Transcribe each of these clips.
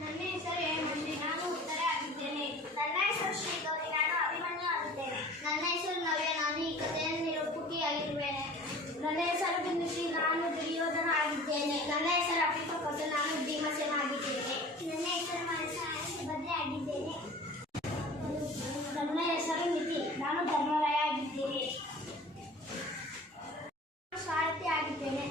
ನನ್ನ ಹೆಸರು ಹೇಮಂತ್ರಿ, ನಾನು ಉತ್ತರ ಆಗಿದ್ದೇನೆ. ನನ್ನ ಹೆಸರು ಶ್ರೀಗೌರಿ, ನಾನು ಅಭಿಮನ್ಯು ಆಗಿದ್ದೇನೆ. ನನ್ನ ಹೆಸರು ನವ್ಯ, ನಾನು ಈ ಕಥೆಯ ನಿರೂಪಕಿಯಾಗಿರುತ್ತೇನೆ. ನನ್ನ ಹೆಸರು ಬಿಂದುಶ್ರೀ, ನಾನು ದುರ್ಯೋಧನ ಆಗಿದ್ದೇನೆ. ನನ್ನ ಹೆಸರು ಅಪಿಪಕೋತ, ನಾನು ಭೀಮಸೇನ ಆಗಿದ್ದೇನೆ. ನನ್ನ ಹೆಸರು ಮನಸ, ನಾನು ಸುಭದ್ರೆ ಆಗಿದ್ದೇನೆ. ನನ್ನ ಹೆಸರು ನಿತಿ, ನಾನು ಧರ್ಮರಾಯ ಆಗಿದ್ದೇನೆ. ಸಾರಥಿ ಆಗಿದ್ದೇನೆ.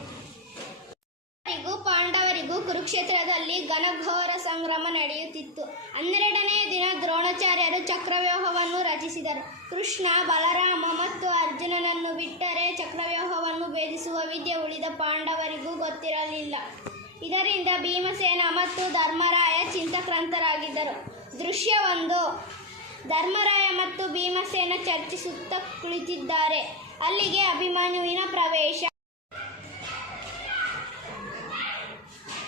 ಪಾಂಡವರಿಗೂ ಕುರುಕ್ಷೇತ್ರದಲ್ಲಿ ಘನಘೋರ ಸಂಗ್ರಾಮ ನಡೆಯುತ್ತಿತ್ತು. 12ನೇ ದಿನ ದ್ರೋಣಾಚಾರ್ಯರು ಚಕ್ರವ್ಯೂಹವನ್ನು ರಚಿಸಿದರು. ಕೃಷ್ಣ, ಬಲರಾಮ ಮತ್ತು ಅರ್ಜುನನನ್ನು ಬಿಟ್ಟರೆ ಚಕ್ರವ್ಯೂಹವನ್ನು ಭೇದಿಸುವ ವಿದ್ಯೆ ಉಳಿದ ಪಾಂಡವರಿಗೂ ಗೊತ್ತಿರಲಿಲ್ಲ. ಇದರಿಂದ ಭೀಮಸೇನ ಮತ್ತು ಧರ್ಮರಾಯ ಚಿಂತಾಕ್ರಾಂತರಾಗಿದ್ದರು. ದೃಶ್ಯ 1. ಧರ್ಮರಾಯ ಮತ್ತು ಭೀಮಸೇನ ಚರ್ಚಿಸುತ್ತಾ ಕುಳಿತಿದ್ದಾರೆ. ಅಲ್ಲಿಗೆ ಅಭಿಮನ್ಯುವಿನ ಪ್ರವೇಶ.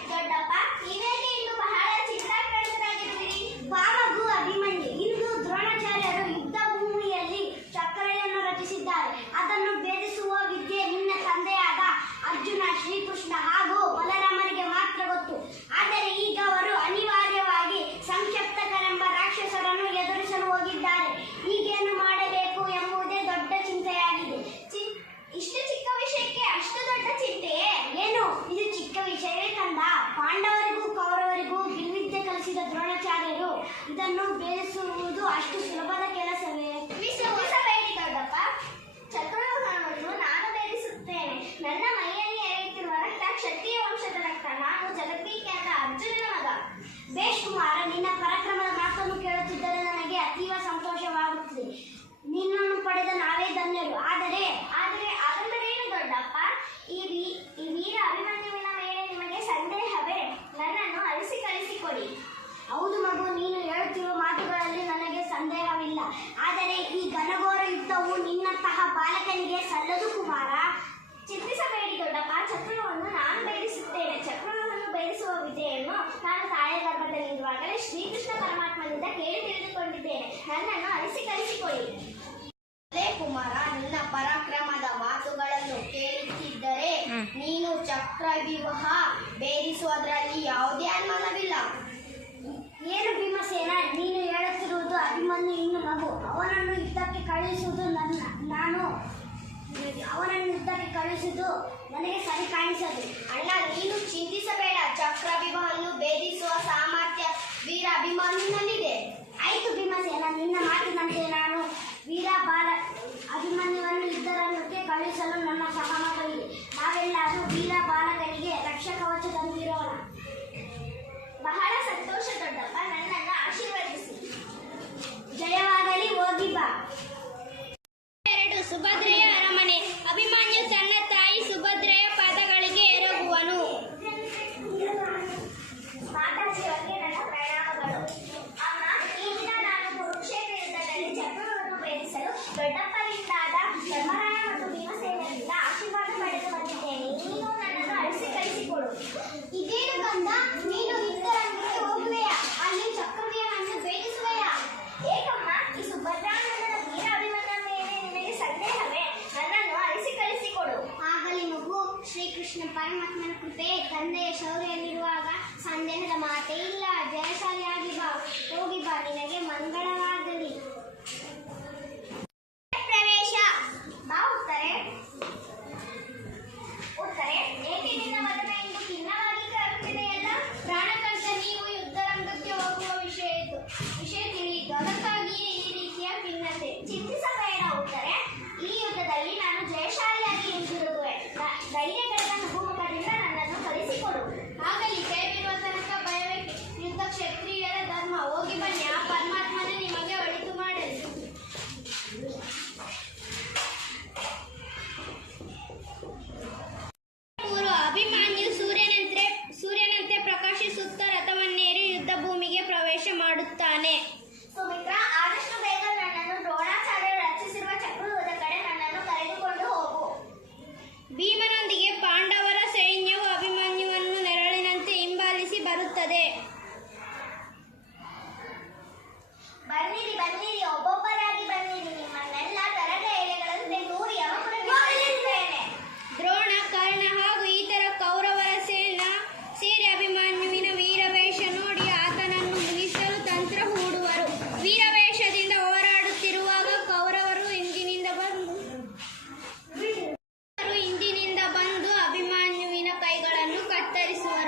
ದೊಡ್ಡಪ್ಪ, ನೀವೇಕೆ ಇಂದು ಬಹಳ ಚಿಂತಾಕ್ರಾಂತರಾಗಿರುವಿರಿ? ಬಾ ಮಗು ಅಭಿಮನ್ಯು, ಇಂದು ದ್ರೋಣಾಚಾರ್ಯರು ಯುದ್ಧ ಭೂಮಿಯಲ್ಲಿ ಚಕ್ರವನ್ನು ರಚಿಸಿದ್ದಾರೆ. ಅದನ್ನು ಭೇದಿಸುವ ವಿದ್ಯೆ ನಿನ್ನ ತಂದೆಯಾದ ಅರ್ಜುನ, ಶ್ರೀಕೃಷ್ಣ ಹಾಗೂ ಬಲರಾಮನಿಗೆ ಮಾತ್ರ ಗೊತ್ತು. ಆದರೆ ಈಗ ಅವರು ಅನಿವಾರ್ಯವಾಗಿ ಸಂಕ್ಷಿಪ್ತಕರೆಂಬ ರಾಕ್ಷಸರನ್ನು ಎದುರಿಸಲು ಹೋಗಿದ್ದಾರೆ. ಈಗೇನು ಮಾಡಬೇಕು ಎಂಬುದೇ ದೊಡ್ಡ ಚಿಂತೆಯಾಗಿದೆ. ಇಷ್ಟು ಚಿಕ್ಕ ವಿಷಯಕ್ಕೆ ಅಷ್ಟು ದೊಡ್ಡ ಚಿಂತೆಯೇ? ಏನು ಇದು ಚಿಕ್ಕ ವಿಷಯವೇ ಕಂದ? ಪಾಂಡವರಿಗೂ ಕೌರವರಿಗೂ ಬಿಲ್ವಿದ್ಯೆ ಕಲಿಸಿದ ದ್ರೋಣಾಚಾರ್ಯರು ಇದನ್ನು ಭೇದಿಸುವುದು ಅಷ್ಟು ಸುಲಭದ ಕೆಲಸವೇ? ವಿಸಬೇಡಿ ದೊಡ್ಡಪ್ಪ, ಚಕ್ರವ್ಯೂಹವನ್ನು ನಾನು ಭೇದಿಸುತ್ತೇನೆ. ನನ್ನ ಮೈಯಲ್ಲಿ ಹರಿಯುತ್ತಿರುವ ರಕ್ತ ಕ್ಷತ್ರಿಯ ವಂಶದ ರಕ್ತ. ನಾನು ಜಗದ್ವಿಖ್ಯಾತ ಅರ್ಜುನನ ಮಗ. ಬೇಷ್ ಕುಮಾರ, ನಿನ್ನ ಪರಾಕ್ರಮದ ಮಾತನ್ನು ಕೇಳುತ್ತಿದ್ದರೆ ನನಗೆ ಅತೀವ ಸಂತೋಷವಾಗುತ್ತಿದೆ. ನಿನ್ನನ್ನು ಪಡೆದ ನಾವೇ ಧನ್ಯರು. ಆದರೆ ಆಗಂದರೇನು ದೊಡ್ಡಪ್ಪ? ಈ ವೀರ ಅಭಿಮನ್ಯುವಿನ ಮೇಲೆ ನಿಮಗೆ ಸಂದೇಹವೇ? ನನ್ನನ್ನು ಅಳಿಸಿ ಕಳಿಸಿಕೊಡಿ. ಹೌದು ಮಗು, ನೀನು ಹೇಳುತ್ತಿರುವ ಮಾತುಗಳಲ್ಲಿ ನನಗೆ ಸಂದೇಹವಿಲ್ಲ. ಆದರೆ ಈ ಘನಘೋರ ಯುದ್ಧವು ನಿನ್ನಂತಹ ಬಾಲಕನಿಗೆ ಸಲ್ಲದು ಕುಮಾರ. ಚಿಂತಿಸಬೇಡಿ ದೊಡ್ಡಪ್ಪ, ಚಕ್ರವನ್ನು ನಾನು ಭೇದಿಸುತ್ತೇನೆ. ಚಕ್ರವನ್ನು ಭೇದಿಸುವ ವಿದ್ಯೆಯನ್ನು ನಾನು ತಾಯಿಯ ಗರ್ಭದಲ್ಲಿರುವಾಗಲೇ ಶ್ರೀಕೃಷ್ಣ ಪರಮಾತ್ಮನಿಂದ ಕೇಳಿ ತಿಳಿದುಕೊಂಡಿದ್ದೇನೆ. ನನ್ನನ್ನು ಅಳಿಸಿ ಕಳಿಸಿಕೊಡಿ. ಅದೇ ಕುಮಾರ, ನಿನ್ನ ಪರಾಕ್ರಮದ ಮಾತುಗಳನ್ನು ಕೇಳುತ್ತಿದ್ದರೆ ನೀನು ಚಕ್ರವ್ಯೂಹ ಭೇದಿಸುವುದರಲ್ಲಿ ಯಾವುದೇ ಅನುಮಾನವಿಲ್ಲ. ಏನು ಭೀಮಸೇನ, ನೀನು ಹೇಳುತ್ತಿರುವುದು ಅಭಿಮನ್ಯು ಇನ್ನು ಮಗು. ಅವನನ್ನು ಯುದ್ಧಕ್ಕೆ ಕಳುಹಿಸುವುದು ನನಗೆ ಸರಿ ಕಾಣಿಸದು. ಅಣ್ಣ, ನೀನು ಚಿಂತಿಸಬೇಡ. ಚಕ್ರವ್ಯೂಹವನ್ನು ಭೇದಿಸುವ ಸಾಮರ್ಥ್ಯ ವೀರ ಅಭಿಮನ್ಯುನಲ್ಲಿದೆ. ಆಯಿತು ಭೀಮಸೇನ, ನಿನ್ನ ಮಾತಿನಂತೆ ನಾನು ಅಭಿಮನ್ಯುವನ್ನು ಯುದ್ಧರಂಗಕ್ಕೆ ಕಳುಹಿಸಲು ನನ್ನ ಸಹಮತವಿದೆ. ನಾವೆಲ್ಲರೂ ವೀರ ಬಾಲಕನಿಗೆ ರಕ್ಷಕವಚದಂತಿರೋಣ. ಬಹಳ ಸಂತೋಷ ದೊಡ್ಡಪ್ಪ, ನನ್ನನ್ನು ಆಶೀರ್ವದಿಸಿ. ಜಯವಾಗಲಿ, ಹೋಗಿ ಬಾ. 2. ಸುಭದ್ರೆಯ ಅರಮನೆ. ಅಭಿಮನ್ಯು ತನ್ನ ತಾಯಿ ಸುಭದ್ರೆಯ ಪಾದಗಳಿಗೆ ಎರಗುವನು. ಮಾತಾಜಿಯವರಿಗೆ ನನ್ನ ಪ್ರಣಾಮಗಳು. ಅಮ್ಮ, ಈ ದಿನ ನಾನು ಕುರುಕ್ಷೇತ್ರ ಯುದ್ಧದಲ್ಲಿ ಚಕ್ರವನ್ನು ಭೇದಿಸಲು ದೊಡ್ಡಪ್ಪನಿಂದಾದ ಧರ್ಮರಾಯ ಮತ್ತು ಭೀಮಸೇನರಿಂದ ಆಶೀರ್ವಾದ ಪಡೆದು ಬಂದಿದ್ದೇನೆ. ನೀನು ನನ್ನನ್ನು ಅಳಿಸಿ ಕಳಿಸಿಕೊಡು. ಇದೇನು ಕಂದ, ನೀನು ಯುದ್ಧರಂಗಕ್ಕೆ ಹೋಗುವೆಯಾ? ಅಲ್ಲಿ ಚಕ್ರವ್ಯೂಹವನ್ನು ಭೇದಿಸುವೆಯಾ? ಏಕಮ್ಮ, ಈ ಸುಭದ್ರಾನಂದನ ವೀರ ಅಭಿಮನ್ಯುವಿನ ಮೇಲೆ ನಿನಗೆ ಸಂದೇಹವೇ? ನನ್ನನ್ನು ಅಳಿಸಿ ಕಳಿಸಿಕೊಡು. ಆಗಲಿ ಮಗು, ಶ್ರೀಕೃಷ್ಣ ಪರಮಾತ್ಮನ ಕೃಪೆ ತಂದೆಯ ಶೌರ್ಯಲ್ಲಿರುವಾಗ ಸಂದೇಹದ ಮಾತೇ ಇಲ್ಲ. ಜಯಶಾಲಿಯಾಗಿ ಬಾ, ಹೋಗಿ ಬಾ, ನಿನಗೆ ಮಂಗಳವಾಗಲಿ. ಪ್ರವೇಶ. ಬಾ ಉತ್ತರೆ. ಏಕೆ ನಿನ್ನ ಮಗನ ಇಂದು ಖಿನ್ನವಾಗಿ ಕಾಣುತ್ತಿದೆಯಲ್ಲ? ಪ್ರಾಣಕಂಠ, ನೀವು ಯುದ್ಧರಂಗಕ್ಕೆ ಹೋಗುವ ವಿಷಯ ತಿಳಿಯಿತು. ಅದಕ್ಕಾಗಿಯೇ ಈ ರೀತಿಯ ಖಿನ್ನತೆ. ಚಿಂತಿಸಬೇಡ ಉತ್ತರೆ. ಈ ಯುದ್ಧದಲ್ಲಿ ನಾನು ಜಯಶಾಲಿಯಾಗಿ ಹಿಂದಿರುಗುವೆ. ಧೈರ್ಯಗಳ ಮುಖದಿಂದ ನನ್ನನ್ನು ಕಳಿಸಿಕೊಡು. ಆಗಲಿ, ಕೈ ಬಿಡುವ ತನಕ ಭಯವೇಕೆ? ಯುದ್ಧ ಕ್ಷತ್ರಿಯರ ಧರ್ಮ. ಹೋಗಿ ಬನ್ನಿ, ಆ ಪರಮಾತ್ಮನೇ ನಿಮ್ಮ ಸ್ವೀಕರಿಸುವರು.